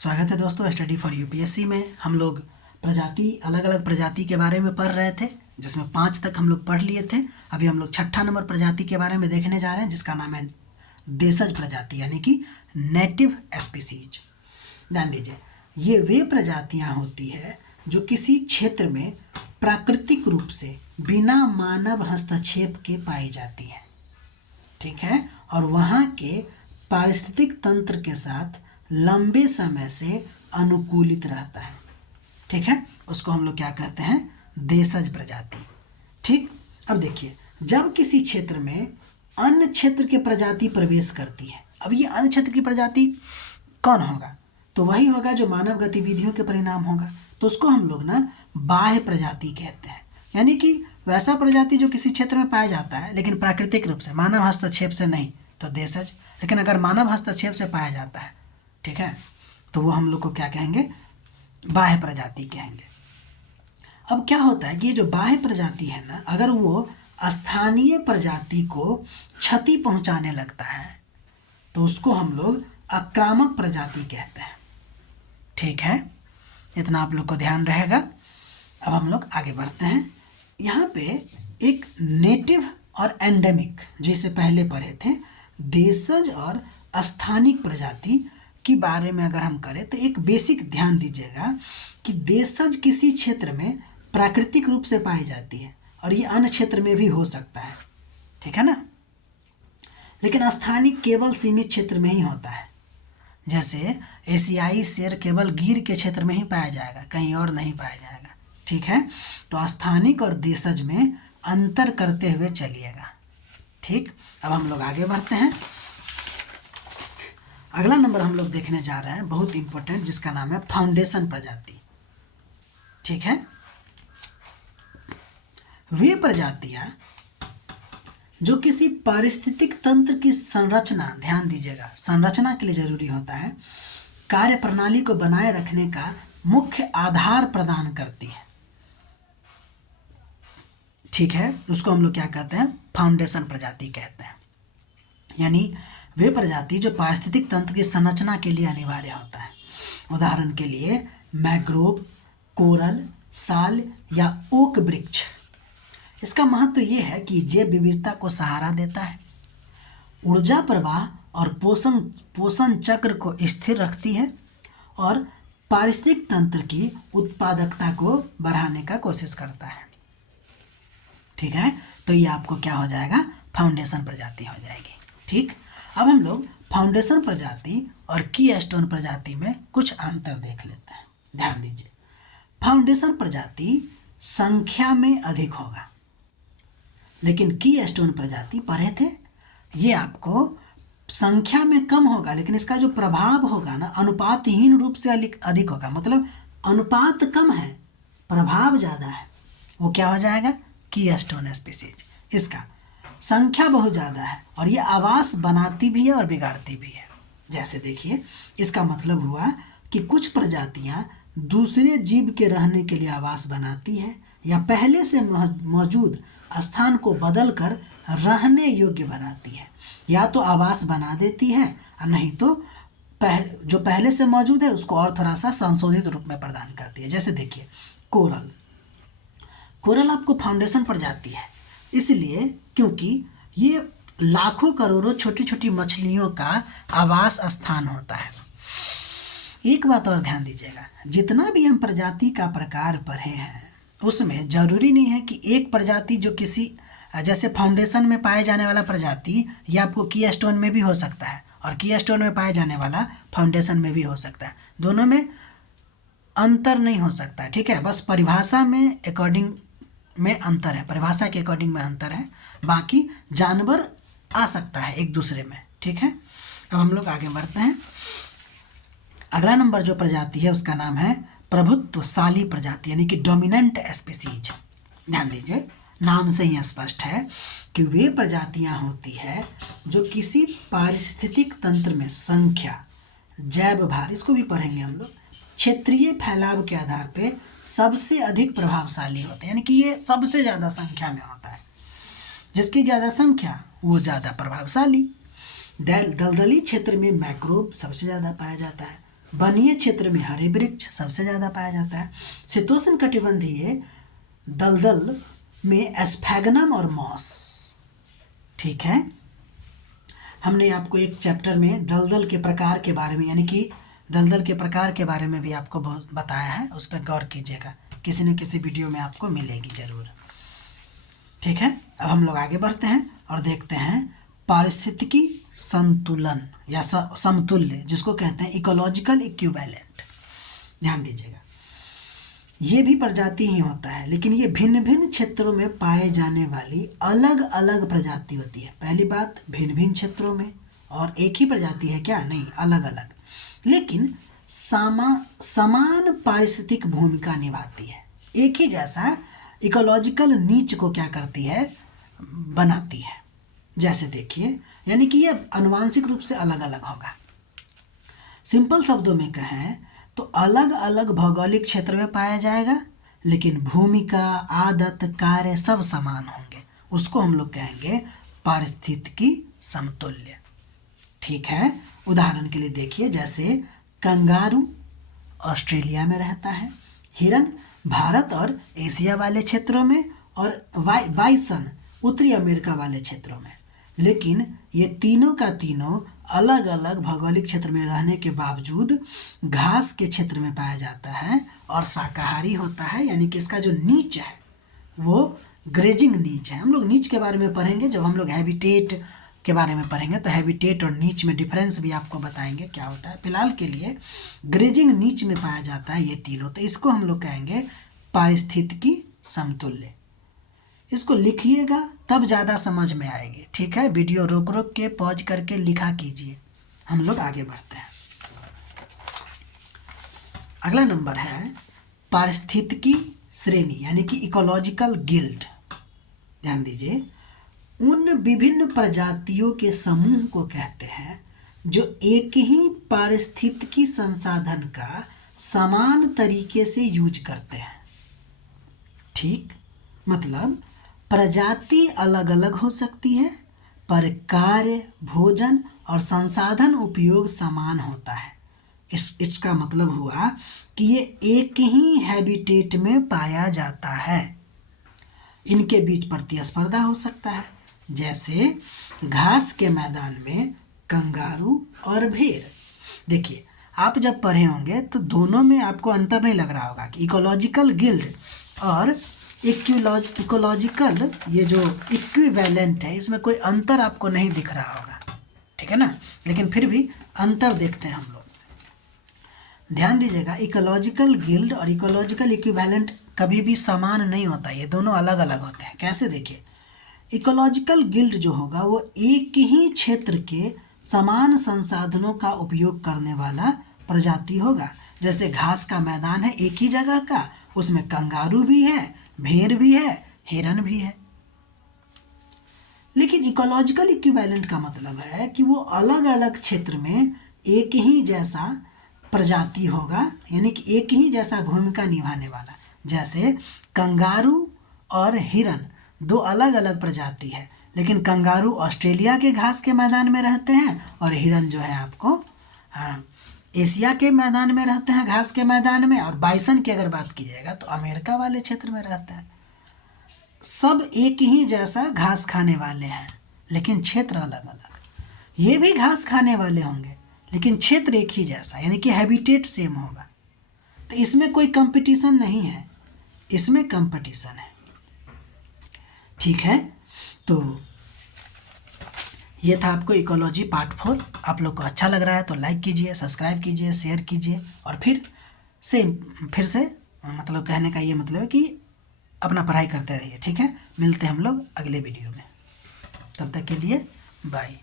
स्वागत है दोस्तों स्टडी फॉर यूपीएससी में। हम लोग प्रजाति अलग अलग प्रजाति के बारे में पढ़ रहे थे, जिसमें 5 तक हम लोग पढ़ लिए थे। अभी हम लोग 6ठा नंबर प्रजाति के बारे में देखने जा रहे हैं, जिसका नाम है देशज प्रजाति यानी कि नेटिव स्पीसीज। ध्यान दीजिए, ये वे प्रजातियां होती है जो किसी क्षेत्र में प्राकृतिक रूप से बिना मानव हस्तक्षेप के पाई जाती है, ठीक है, और वहाँ के पारिस्थितिक तंत्र के साथ लंबे समय से अनुकूलित रहता है, ठीक है। उसको हम लोग क्या कहते हैं? देशज प्रजाति, ठीक। अब देखिए, जब किसी क्षेत्र में अन्य क्षेत्र की प्रजाति प्रवेश करती है, अब ये अन्य क्षेत्र की प्रजाति कौन होगा? तो वही होगा जो मानव गतिविधियों के परिणाम होगा। तो उसको हम लोग ना बाह्य प्रजाति कहते हैं, यानी कि वैसा प्रजाति जो किसी क्षेत्र में पाया जाता है लेकिन प्राकृतिक रूप से, मानव हस्तक्षेप से नहीं, तो देशज। लेकिन अगर मानव हस्तक्षेप से पाया जाता है, ठीक है, तो वो हम लोग को क्या कहेंगे? बाह्य प्रजाति कहेंगे। अब क्या होता है कि ये जो बाह्य प्रजाति है ना, अगर वो स्थानीय प्रजाति को क्षति पहुंचाने लगता है तो उसको हम लोग आक्रामक प्रजाति कहते हैं, ठीक है। इतना आप लोग को ध्यान रहेगा। अब हम लोग आगे बढ़ते हैं। यहाँ पे एक नेटिव और एंडेमिक, जैसे पहले पढ़े थे, देशज और स्थानिक प्रजाति के बारे में अगर हम करें तो एक बेसिक ध्यान दीजिएगा कि देशज किसी क्षेत्र में प्राकृतिक रूप से पाई जाती है और ये अन्य क्षेत्र में भी हो सकता है, ठीक है ना। लेकिन स्थानिक केवल सीमित क्षेत्र में ही होता है। जैसे एशियाई शेर केवल गिर के क्षेत्र में ही पाया जाएगा, कहीं और नहीं पाया जाएगा, ठीक है। तो स्थानिक और देशज में अंतर करते हुए चलिएगा, ठीक। अब हम लोग आगे बढ़ते हैं। अगला नंबर हम लोग देखने जा रहे हैं, बहुत इंपॉर्टेंट, जिसका नाम है फाउंडेशन प्रजाति, ठीक है। वे प्रजातियां जो किसी पारिस्थितिक तंत्र की संरचना, ध्यान दीजिएगा, संरचना के लिए जरूरी होता है, कार्य प्रणाली को बनाए रखने का मुख्य आधार प्रदान करती है, ठीक है, उसको हम लोग क्या कहते हैं? फाउंडेशन प्रजाति कहते हैं। यानी वे प्रजाति जो पारिस्थितिक तंत्र की संरचना के लिए अनिवार्य होता है। उदाहरण के लिए मैंग्रोव, कोरल, साल या ओक वृक्ष। इसका महत्व ये है कि जैव विविधता को सहारा देता है, ऊर्जा प्रवाह और पोषण चक्र को स्थिर रखती है और पारिस्थितिक तंत्र की उत्पादकता को बढ़ाने का कोशिश करता है, ठीक है। तो ये आपको क्या हो जाएगा? फाउंडेशन प्रजाति हो जाएगी, ठीक। अब हम लोग फाउंडेशन प्रजाति और कीस्टोन प्रजाति में कुछ अंतर देख लेते हैं। ध्यान दीजिए, फाउंडेशन प्रजाति संख्या में अधिक होगा, लेकिन कीस्टोन प्रजाति पढ़े थे, ये आपको संख्या में कम होगा, लेकिन इसका जो प्रभाव होगा ना, अनुपातहीन रूप से अधिक होगा। मतलब अनुपात कम है, प्रभाव ज़्यादा है, वो क्या हो जाएगा? Keystone species. इसका संख्या बहुत ज़्यादा है और ये आवास बनाती भी है और बिगाड़ती भी है। जैसे देखिए, इसका मतलब हुआ कि कुछ प्रजातियां दूसरे जीव के रहने के लिए आवास बनाती है या पहले से मौजूद स्थान को बदलकर रहने योग्य बनाती है। या तो आवास बना देती है और नहीं तो जो पहले से मौजूद है उसको और थोड़ा सा संशोधित रूप में प्रदान करती है। जैसे देखिए, कोरल आपको फाउंडेशन प्रजाति है, इसलिए क्योंकि ये लाखों करोड़ों छोटी छोटी मछलियों का आवास स्थान होता है। एक बात और ध्यान दीजिएगा, जितना भी हम प्रजाति का प्रकार पढ़े हैं उसमें जरूरी नहीं है कि एक प्रजाति जो किसी, जैसे फाउंडेशन में पाए जाने वाला प्रजाति ये आपको कीस्टोन में भी हो सकता है और कीस्टोन में पाए जाने वाला फाउंडेशन में भी हो सकता है। दोनों में अंतर नहीं हो सकता है, ठीक है। बस परिभाषा में अकॉर्डिंग में अंतर है, परिभाषा के अकॉर्डिंग में अंतर है, बाकी जानवर आ सकता है एक दूसरे में, ठीक है। अब हम लोग आगे बढ़ते हैं। अगला नंबर जो प्रजाति है उसका नाम है प्रभुत्वशाली प्रजाति यानी कि डोमिनेंट स्पीसीज। ध्यान दीजिए, नाम से ही स्पष्ट है कि वे प्रजातियां होती है जो किसी पारिस्थितिक तंत्र में संख्या, जैव भार, इसको भी पढ़ेंगे हम लोग, क्षेत्रीय फैलाव के आधार पे सबसे अधिक प्रभावशाली होते हैं। यानी कि ये सबसे ज़्यादा संख्या में होता है, जिसकी ज़्यादा संख्या वो ज़्यादा प्रभावशाली। दलदली क्षेत्र में मैंग्रोव सबसे ज़्यादा पाया जाता है, वनीय क्षेत्र में हरे वृक्ष सबसे ज़्यादा पाया जाता है। शीतोष्ण कटिबंधीय दलदल में एस्फैगनम और मॉस। ठीक है, हमने आपको एक चैप्टर में दलदल के प्रकार के बारे में, यानी कि दलदल के प्रकार के बारे में भी आपको बताया है, उस पर गौर कीजिएगा, किसी न किसी वीडियो में आपको मिलेगी ज़रूर। ठीक है, अब हम लोग आगे बढ़ते हैं और देखते हैं पारिस्थितिकी संतुलन या समतुल्य, जिसको कहते हैं इकोलॉजिकल इक्विवेलेंट। ध्यान दीजिएगा, ये भी प्रजाति ही होता है, लेकिन ये भिन्न भिन्न क्षेत्रों में पाए जाने वाली अलग अलग प्रजाति होती है। पहली बात, भिन्न भिन्न क्षेत्रों में, और एक ही प्रजाति है क्या? नहीं, अलग अलग, लेकिन समान पारिस्थितिक भूमिका निभाती है। एक ही जैसा इकोलॉजिकल नीच को क्या करती है? बनाती है। जैसे देखिए, यानी कि ये आनुवांशिक रूप से अलग अलग होगा। सिंपल शब्दों में कहें तो अलग अलग भौगोलिक क्षेत्र में पाया जाएगा, लेकिन भूमिका, आदत, कार्य सब समान होंगे। उसको हम लोग कहेंगे पारिस्थितिकी समतुल्य। ठीक है, उदाहरण के लिए देखिए, जैसे कंगारू ऑस्ट्रेलिया में रहता है, हिरन भारत और एशिया वाले क्षेत्रों में, और बाइसन उत्तरी अमेरिका वाले क्षेत्रों में। लेकिन ये तीनों का तीनों अलग अलग भौगोलिक क्षेत्र में रहने के बावजूद घास के क्षेत्र में पाया जाता है और शाकाहारी होता है, यानी कि इसका जो नीच है वो ग्रेजिंग नीच है। हम लोग नीच के बारे में पढ़ेंगे जब हम लोग हैबिटेट के बारे में पढ़ेंगे, तो हैबिटेट और नीच में डिफरेंस भी आपको बताएंगे क्या होता है। फिलहाल के लिए ग्रेजिंग नीच में पाया जाता है ये तीनों, तो इसको हम लोग कहेंगे पारिस्थितिकी समतुल्य। इसको लिखिएगा तब ज़्यादा समझ में आएगी। ठीक है, वीडियो रोक रोक के पॉज करके लिखा कीजिए। हम लोग आगे बढ़ते हैं। अगला नंबर है पारिस्थितिकी श्रेणी, यानी कि इकोलॉजिकल गिल्ड। ध्यान दीजिए, उन विभिन्न प्रजातियों के समूह को कहते हैं जो एक ही पारिस्थितिकी संसाधन का समान तरीके से यूज करते हैं। ठीक, मतलब प्रजाति अलग अलग हो सकती है, पर कार्य, भोजन और संसाधन उपयोग समान होता है। इसका मतलब हुआ कि ये एक ही हैबिटेट में पाया जाता है। इनके बीच प्रतिस्पर्धा हो सकता है, जैसे घास के मैदान में कंगारू और भेड़। देखिए, आप जब पढ़े होंगे तो दोनों में आपको अंतर नहीं लग रहा होगा कि इकोलॉजिकल गिल्ड और इकोलॉजिकल ये जो इक्विवेलेंट है, इसमें कोई अंतर आपको नहीं दिख रहा होगा। ठीक है ना, लेकिन फिर भी अंतर देखते हैं हम लोग। ध्यान दीजिएगा, इकोलॉजिकल गिल्ड और इकोलॉजिकल इक्विवेलेंट कभी भी समान नहीं होता, ये दोनों अलग अलग होते हैं। कैसे? देखिए, इकोलॉजिकल गिल्ड जो होगा वो एक ही क्षेत्र के समान संसाधनों का उपयोग करने वाला प्रजाति होगा। जैसे घास का मैदान है एक ही जगह का, उसमें कंगारू भी है, भेड़ भी है, हिरन भी है। लेकिन इकोलॉजिकल इक्विवेलेंट का मतलब है कि वो अलग अलग क्षेत्र में एक ही जैसा प्रजाति होगा, यानी कि एक ही जैसा भूमिका निभाने वाला। जैसे कंगारू और हिरन दो अलग अलग प्रजाति है, लेकिन कंगारू ऑस्ट्रेलिया के घास के मैदान में रहते हैं और हिरन जो है आपको एशिया के मैदान में रहते हैं, घास के मैदान में। और बाइसन की अगर बात कीजिएगा तो अमेरिका वाले क्षेत्र में रहता है। सब एक ही जैसा घास खाने वाले हैं, लेकिन क्षेत्र अलग अलग। ये भी घास खाने वाले होंगे, लेकिन क्षेत्र एक ही जैसा, यानी कि हैबिटेट सेम होगा। तो इसमें कोई कंपटीशन नहीं है, इसमें कंपटीशन है। ठीक है, तो ये था आपको इकोलॉजी पार्ट 4। आप लोग को अच्छा लग रहा है तो लाइक कीजिए, सब्सक्राइब कीजिए, शेयर कीजिए, और फिर से मतलब कहने का ये मतलब है कि अपना पढ़ाई करते रहिए। ठीक है, मिलते हैं हम लोग अगले वीडियो में, तब तक के लिए बाय।